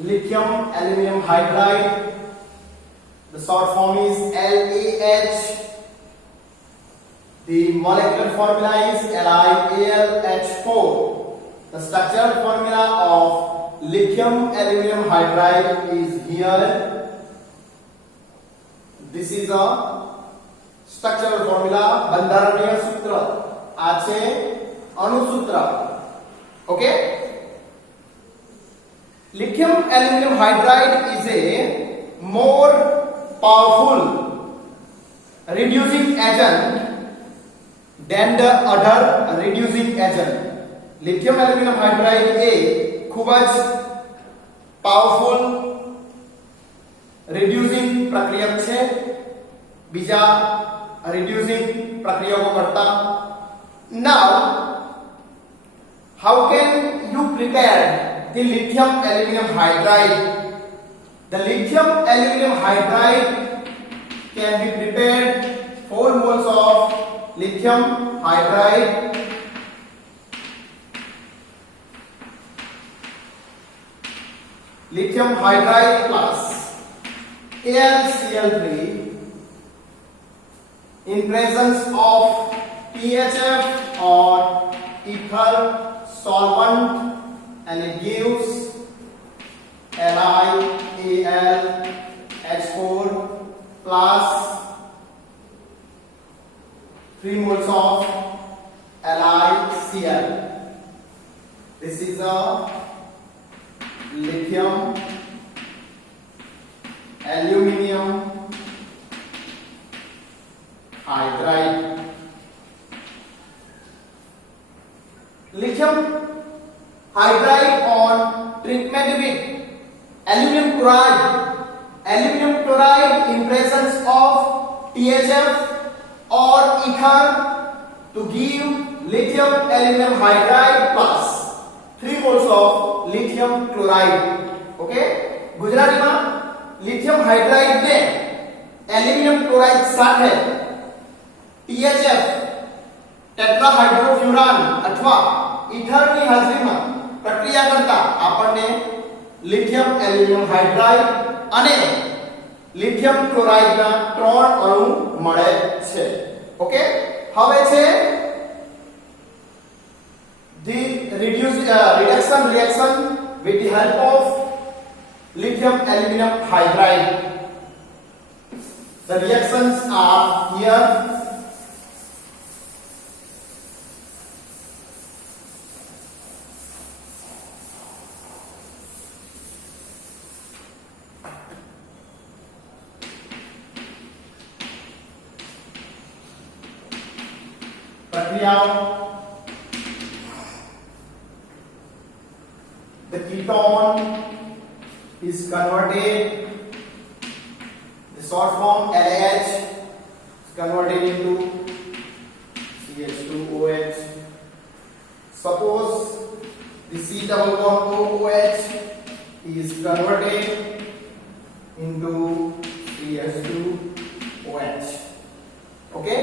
lithium aluminum hydride. The short form is LAH. The molecular formula is LiAlH4. The structural formula of lithium aluminum hydride is here. This is a structural formula. બંધારણીય સૂત્ર આ છે અણુસૂત્ર. Okay? Lithium aluminum hydride is a more powerful reducing agent than the other reducing agent. Lithium aluminum hydride એ ખૂબ જ powerful reducing પ્રક્રિયક છે બીજા reducing પ્રક્રિયકો કરતા. Now how can you prepare the lithium aluminum hydride? The lithium aluminum hydride can be prepared 4 moles of lithium hydride plus AlCl3 in presence of THF or ether solvent, and it gives LiAlH4 plus 3 moles of LiCl. This is a lithium aluminum hydride. Lithium hydride on treatment with aluminum chloride. Aluminum chloride in presence of THF or ether to give lithium aluminum hydride plus 3 moles of lithium chloride. Okay? ગુજરાતીમાં lithium hydride ને aluminum chloride સાથે THF ટેટ્રાહાઇડ્રોફ્યુરાન અથવા ઇથરની હાજરીમાં પ્રક્રિયા કરતા આપણને lithium aluminium hydride અને lithium ક્લોરાઇડના 3 અણુ મળે છે. ઓકે, હવે છે the reduction reaction with the help of lithium aluminum hydride. The reactions are here. The ketone is converted, the short form LAH is converted into CH2OH. Suppose the C double bond OH is converted into CH2OH. Okay?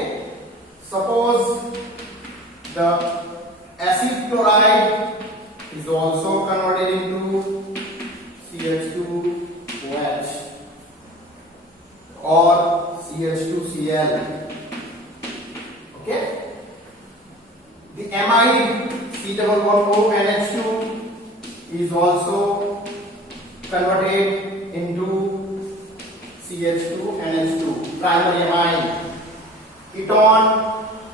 Suppose the acid chloride is also converted into CH2OH or CH2Cl. Okay? The amide C double bond ONH2 is also converted into CH2NH2, primary amide. Ketone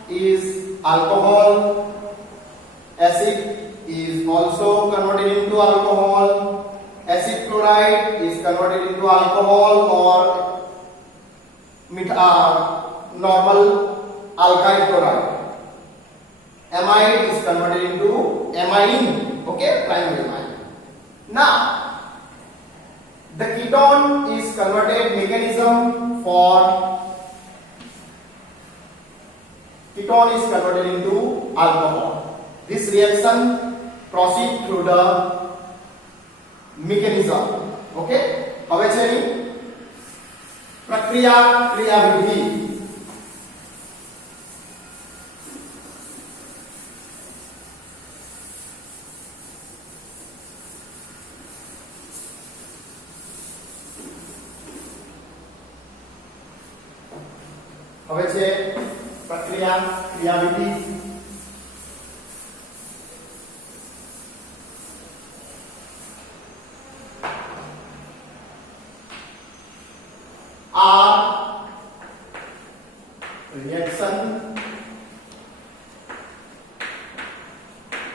is alcohol. Acid is also converted into alcohol. Acid chloride is converted into alcohol or normal alkyl chloride. Amide is converted into amine. Okay, primary amine. Now the ketone is converted mechanism for ketone is converted into alcohol. This reaction proceed through the mechanism. Okay? હવે છે પ્રક્રિયા ક્રિયાવિધિ. હવે છે પ્રક્રિયા ક્રિયાવિધિ. R reaction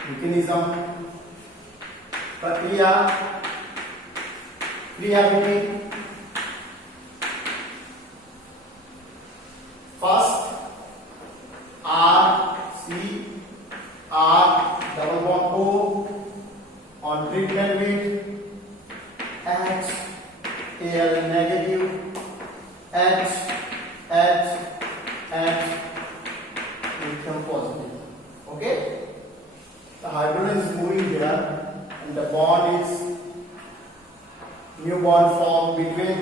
mechanism प्रक्रिया क्रियाविधि. First R C R double bond O on treatment with H Al negative H lithium positive. Okay, the hydrogen is moving here and the bond is new bond formed between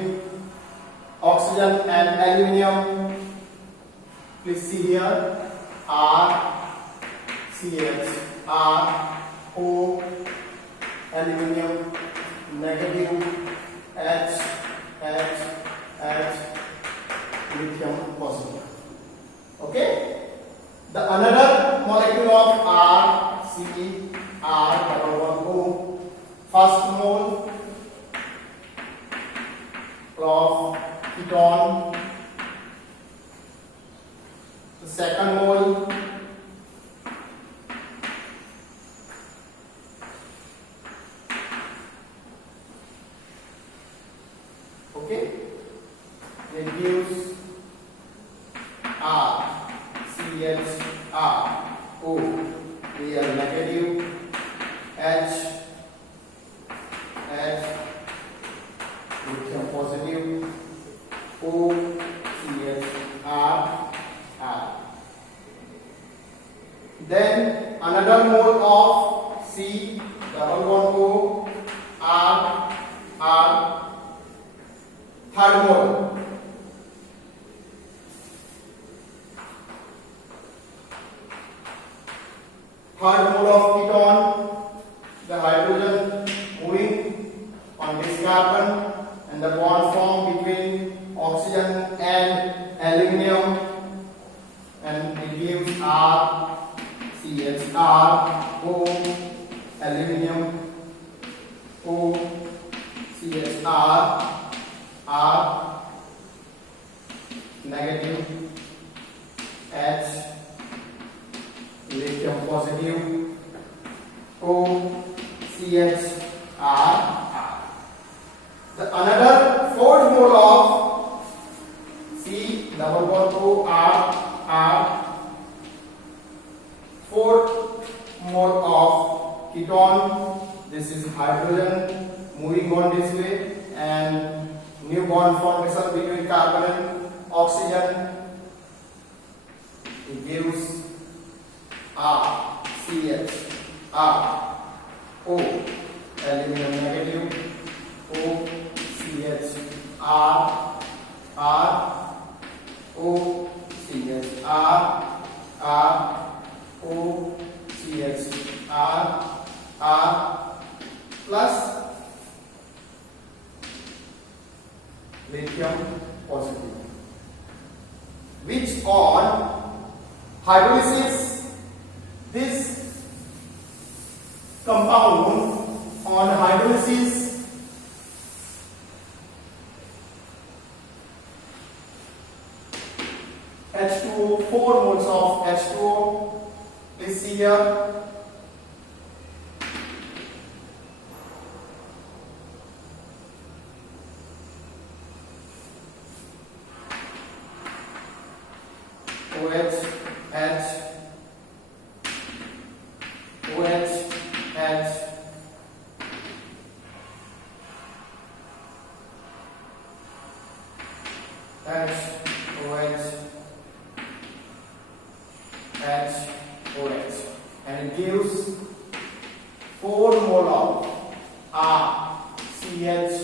oxygen and aluminium. Please see here R CH R O aluminium negative H lithium positive. Okay, the another molecule of R CE R double bond O, first mole of ketone, the second mole okay, it gives R CH R O Al negative H lithium positive O CH R. Then another mole of C double bond O R third mole. Third mole of ketone, the hydrogen moving on this carbon and the bond formed between oxygen and aluminium, and it gives R CH R O aluminium O CH R negative H lithium positive O CH R. The another fourth mole of C double bond O R fourth mole of ketone. This is hydrogen moving on this way and new bond formation between carbon and oxygen. It gives R CH R O aluminium negative O CH R O CH R O CH R plus lithium positive, which on hydrolysis this compound on hydrolysis H2O, 4 moles of H2O. Please see here. OH, H, OH, H, H, OH, H, OH, and it gives 4 mole of R, CH,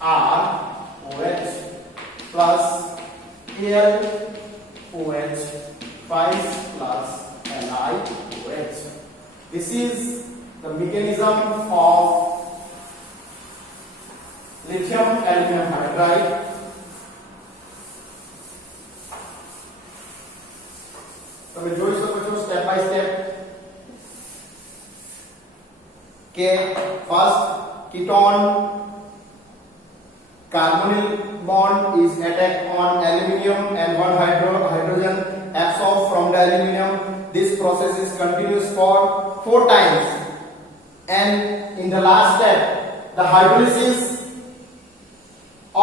R, OH plus Al, OH, 5 plus Li, OH. This is the mechanism of lithium aluminum hydride. के first ketone carbonyl bond is attacked on aluminium and one hydrogen absorbed from the aluminium. This process is continuous for 4 times, and in the last step the hydrolysis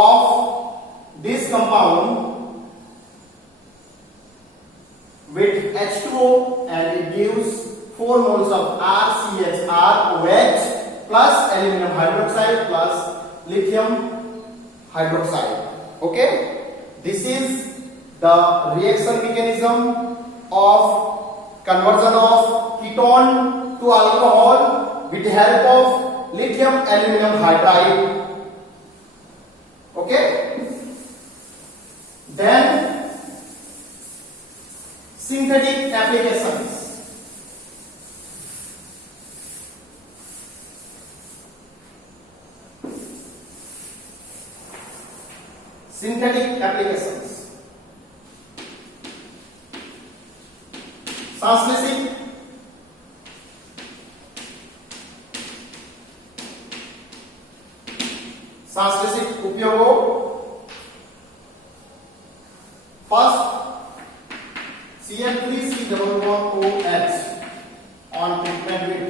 of this compound with H2O, and it gives 4 moles of RCHROH plus aluminum hydroxide plus lithium hydroxide. Okay, this is the reaction mechanism of conversion of ketone to alcohol with the help of lithium aluminum hydride. Okay, then synthetic applications. Synthetic applications. संश्लेषित उपयोगों. First, CH3COOH on treatment with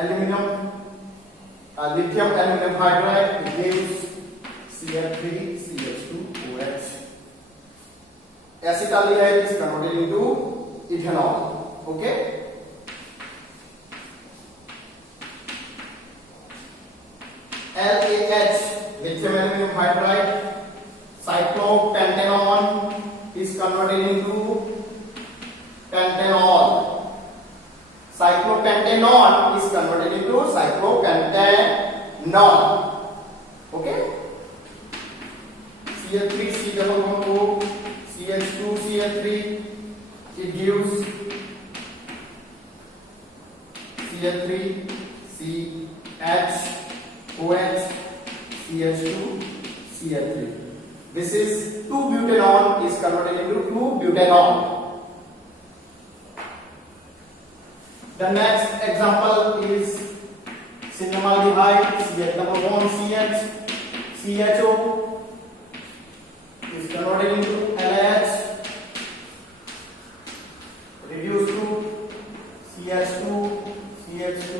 aluminum, lithium aluminum hydride, it gives CH3CH2OH. Acetaldehyde is converted into ethanol. Okay. LAH, lithium aluminum hydride, cyclopentanone is converted into pentanol. Cyclopentanone is converted into cyclopentanol. Okay. CH3COO, CH2CH3, it gives CH3CHOH, CH2CH3. This is 2-butanol is converted into 2-butanol. The next example is cinnamaldehyde, CH double bond CH, CHO is converted into LH, reduced to CH2, CH2,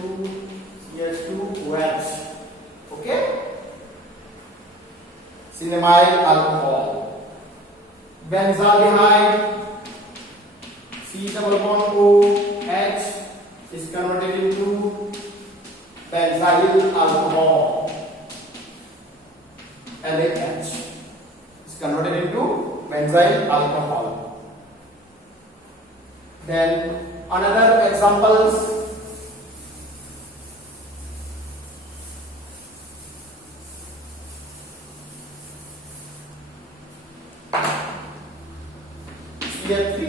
CH2OH. Okay? Cinnamal alcohol. Benzaldehyde, C double bond OH is converted into benzyl alcohol. LAH is converted into benzyl alcohol. Then another examples, CH3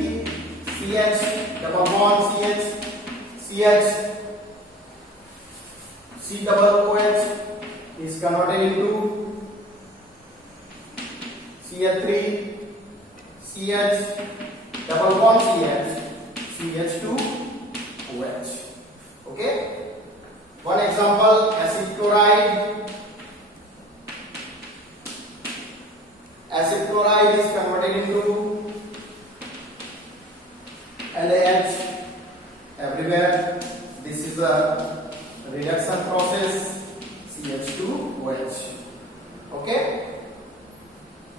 CH double bond CH CH C double OH is converted into CH3 CH double bond CH CH2OH. Okay, one example, acid chloride. Acid chloride is converted into LAH everywhere. This is a reduction process, CH2OH. Okay,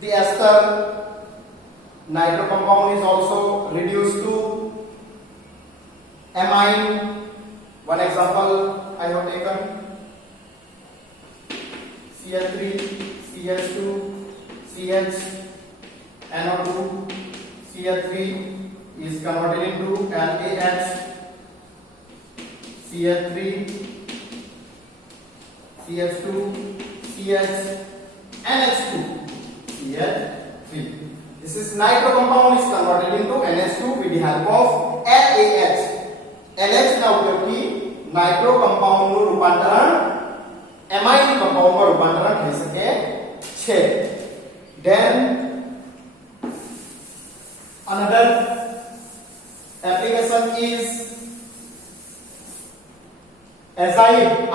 the ester nitro compound is also reduced to amine. One example I have taken, CH3 CH2 CH NO2 CH3 is converted into LAH, CH3 CH2 CH NH2 CH3. This is nitro compound is converted into NH2 with the help of LAH. LH ના ઉપયોગથી nitro કમ્પાઉન્ડનું રૂપાંતરણ amine કમ્પાઉન્ડમાં રૂપાંતરણ થઈ શકે છે. Then another application is Azyl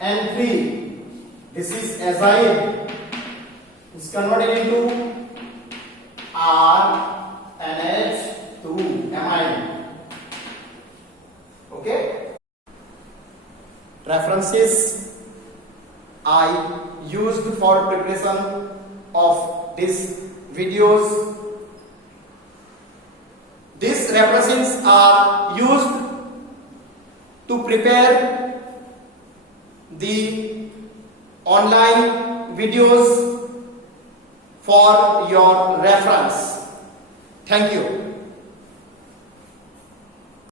RN3. This is azyl. It's converted into RNH2 amine. Okay. References I used for preparation of these videos. These references are used to prepare the online videos for your reference. Thank you.